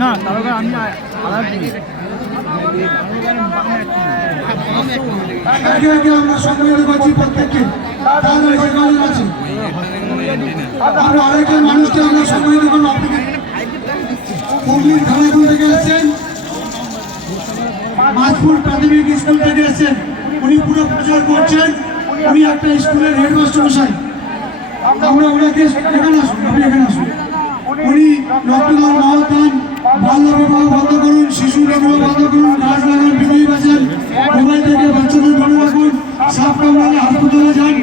না তারকা আমি আমরা সম্মিলিত করছি প্রত্যেককে আমরা আরেকজন মানুষকে আমরা সম্মিলিত করবো। হুগলির খানাকুল থেকে এসেছেন, মাঝপুর প্রাথমিক স্কুল থেকে এসেছেন, উনি পুরো প্রচার করছেন। উনি একটা স্কুলের হেডমাস্টার মশাই। আমরা ওনাকে এখানে আসুন, আপনি এখানে আসুন। উনি রক্তদান, মহদান, বাল্য বিবাহ বন্ধ করুন, শিশু বিবাহ বন্ধ করুন, গাছ লাগান, বিজয়ী বাঁচান, মোবাইল থেকে বাচ্চাদের দূরে রাখুন, সাপ কামড়ালে হাসপাতালে যান।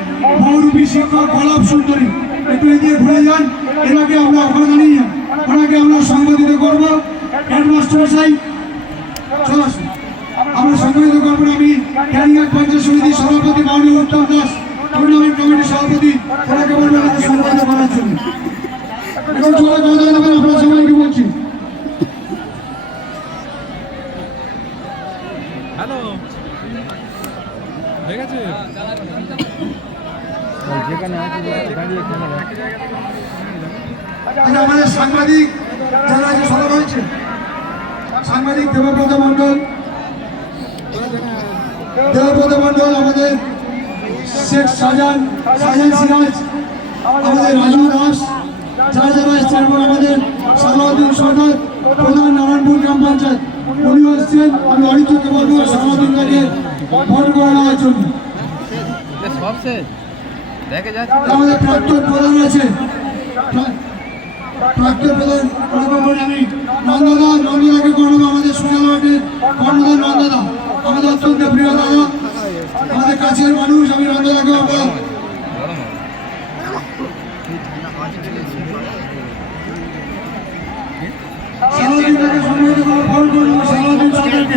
বহুরূপী শিক্ষক গোলাপ সুন্দরী একটু এগিয়ে ঘুরে যান, এনাকে আমরা ওখানে জানিয়ে যান, ওনাকে আমরা সংবোধিত করবো। হেডমাস্টার মশাই চলে আসুন, আমরা সংবোধিত করবো। আমি ক্যারিয়ার পঞ্চায়েত সমিতির সভাপতি মাননীয় উত্তম দাস, টুর্নামেন্ট কমিটির সভাপতি, ওনাকে বলবো সংবোধিত করার জন্য। এখন চলে কথা যাবেন, আপনারা সবাইকে বলছি। হ্যালো, ঠিক আছে আমাদের সাংবাদিক যারা সভা রয়েছে, সাংবাদিক দেবব্রত মন্ডল, আমাদের শেখ শাহজাহান সিরাজ, আমাদের রাজু দাস, যারা যারা এসছেন, এবং আমাদের সালাউদ্দিন সরকার, প্রধান নারায়ণপুর গ্রাম পঞ্চায়েত, উনিও এসছেন। আমি অরিত্রকে বলবো সালাউদ্দিনকে ভোট করে নেওয়ার জন্য। আমাদের প্রাক্তন প্রধান আছে, প্রাক্তন প্রধান আমি নন্দদাকে করবো। আমাদের সুজালটের কর্ণদার নন্দদা, আমাদের অত্যন্ত প্রিয় দাদা, আমাদের কাছের মানুষ। আমি নন্দদাকে আমরা